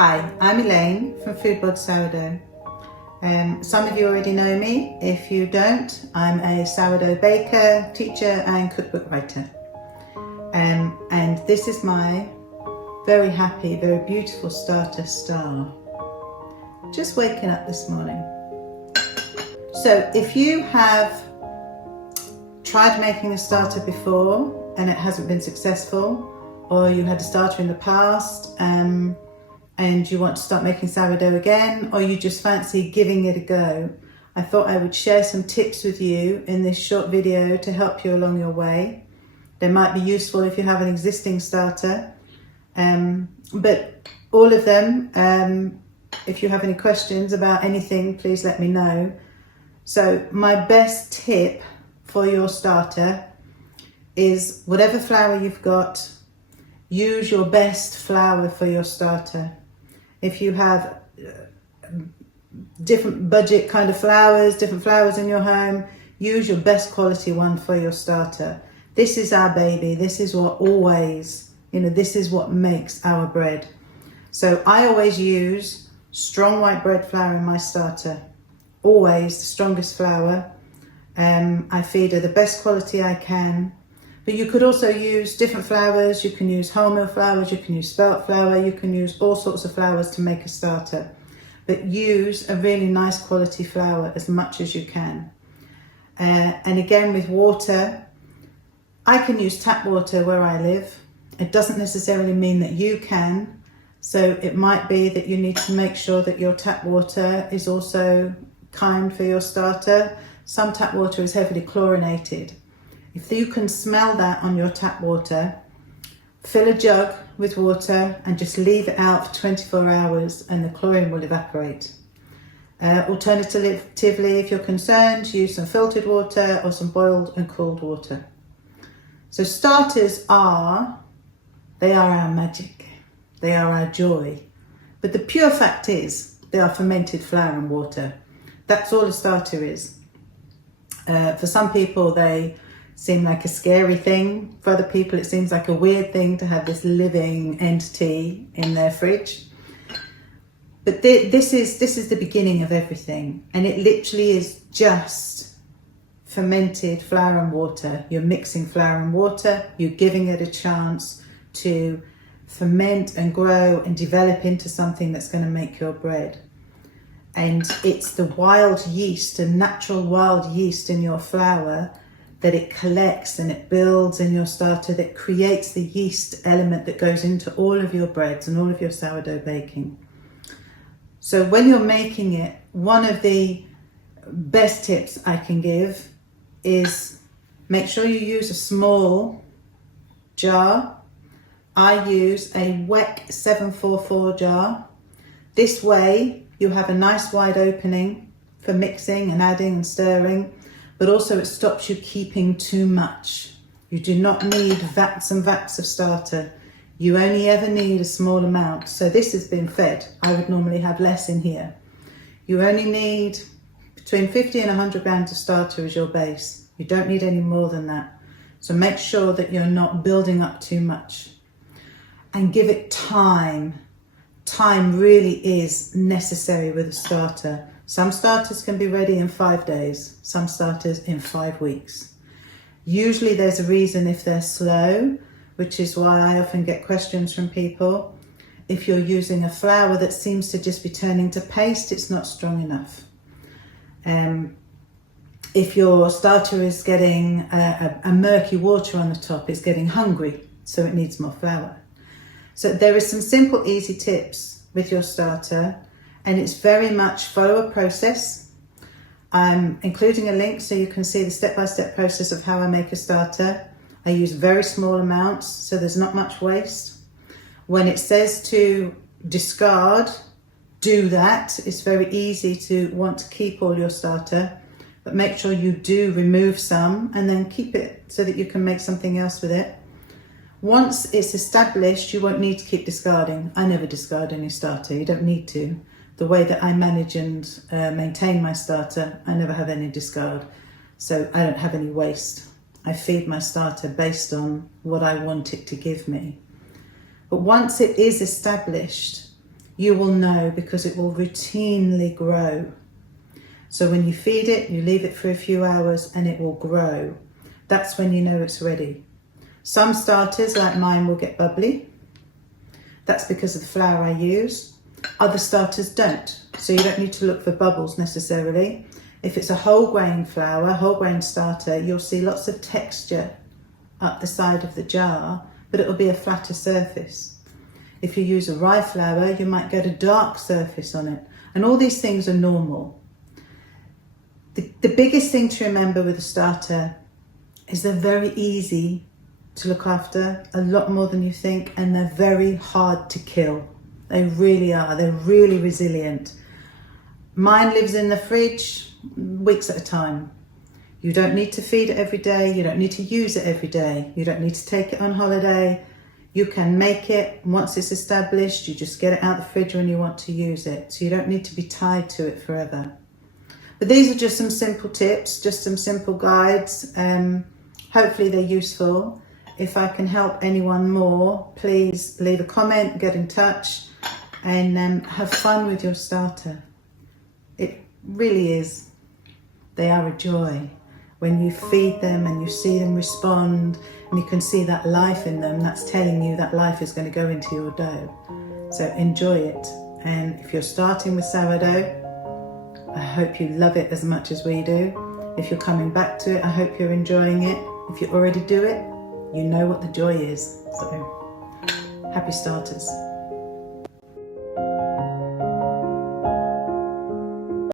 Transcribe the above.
Hi, I'm Elaine from Foodblog Sourdough. Some of you already know me. If you don't, I'm a sourdough baker, teacher and cookbook writer. And this is my very happy, very beautiful starter star. Just waking up this morning. So if you have tried making a starter before and it hasn't been successful, or you had a starter in the past and you want to start making sourdough again, or you just fancy giving it a go, I thought I would share some tips with you in this short video to help you along your way. They might be useful if you have an existing starter, but all of them, if you have any questions about anything, please let me know. So my best tip for your starter is whatever flour you've got, use your best flour for your starter. If you have different budget kind of flours, different flours in your home, use your best quality one for your starter. This is our baby. This is what always, this is what makes our bread. So I always use strong white bread flour in my starter. Always the strongest flour. I feed her the best quality I can. But you could also use different flours. You can use wholemeal flours, you can use spelt flour, you can use all sorts of flours to make a starter. But use a really nice quality flour as much as you can. And again with water, I can use tap water where I live. It doesn't necessarily mean that you can. So it might be that you need to make sure that your tap water is also kind for your starter. Some tap water is heavily chlorinated. If you can smell that on your tap water, fill a jug with water and just leave it out for 24 hours and the chlorine will evaporate. Alternatively, if you're concerned, use some filtered water or some boiled and cooled water. So starters they are our magic. They are our joy. But the pure fact is they are fermented flour and water. That's all a starter is. For some people, they seem like a scary thing. For other people, it seems like a weird thing to have this living entity in their fridge. But this is the beginning of everything. And it literally is just fermented flour and water. You're mixing flour and water. You're giving it a chance to ferment and grow and develop into something that's going to make your bread. And it's the wild yeast, the natural wild yeast in your flour that it collects and it builds in your starter that creates the yeast element that goes into all of your breads and all of your sourdough baking. So when you're making it, one of the best tips I can give is make sure you use a small jar. I use a WEC 744 jar. This way you have a nice wide opening for mixing and adding and stirring, but also it stops you keeping too much. You do not need vats and vats of starter. You only ever need a small amount. So this has been fed. I would normally have less in here. You only need between 50 and 100 grams of starter as your base. You don't need any more than that. So make sure that you're not building up too much. And give it time. Time really is necessary with a starter. Some starters can be ready in 5 days, some starters in 5 weeks. Usually there's a reason if they're slow, which is why I often get questions from people. If you're using a flour that seems to just be turning to paste, it's not strong enough. If your starter is getting a murky water on the top, it's getting hungry, so it needs more flour. So there are some simple, easy tips with your starter. And it's very much follow a process. I'm including a link so you can see the step-by-step process of how I make a starter. I use very small amounts, so there's not much waste. When it says to discard, do that. It's very easy to want to keep all your starter, but make sure you do remove some and then keep it so that you can make something else with it. Once it's established, you won't need to keep discarding. I never discard any starter, you don't need to. The way that I manage and maintain my starter, I never have any discard. So I don't have any waste. I feed my starter based on what I want it to give me. But once it is established, you will know because it will routinely grow. So when you feed it, you leave it for a few hours and it will grow. That's when you know it's ready. Some starters, like mine, will get bubbly. That's because of the flour I use. Other starters don't. So you don't need to look for bubbles necessarily. If it's a whole grain flour, whole grain starter, you'll see lots of texture up the side of the jar, but it'll be a flatter surface. If you use a rye flour, you might get a dark surface on it. And all these things are normal. The biggest thing to remember with a starter is they're very easy to look after, a lot more than you think, and they're very hard to kill. They really are. They're really resilient. Mine lives in the fridge weeks at a time. You don't need to feed it every day. You don't need to use it every day. You don't need to take it on holiday. You can make it once it's established. You just get it out the fridge when you want to use it. So you don't need to be tied to it forever. But these are just some simple tips, just some simple guides. Hopefully they're useful. If I can help anyone more, please leave a comment, get in touch, and have fun with your starter. It really is. They are a joy. When you feed them and you see them respond and you can see that life in them, that's telling you that life is going to go into your dough. So enjoy it. And if you're starting with sourdough, I hope you love it as much as we do. If you're coming back to it, I hope you're enjoying it. If you already do it, you know what the joy is. So happy starters.